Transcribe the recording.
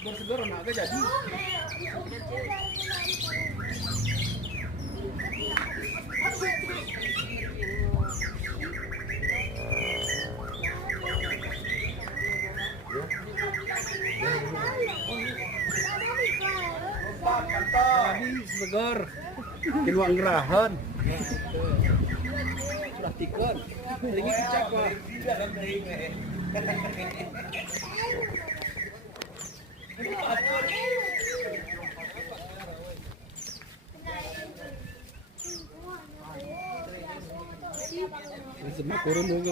Segar-segar anak jadi. Tadi segar. Kiluang gerahan. Sudah tikun. Lagi cicak lah. Semua kurun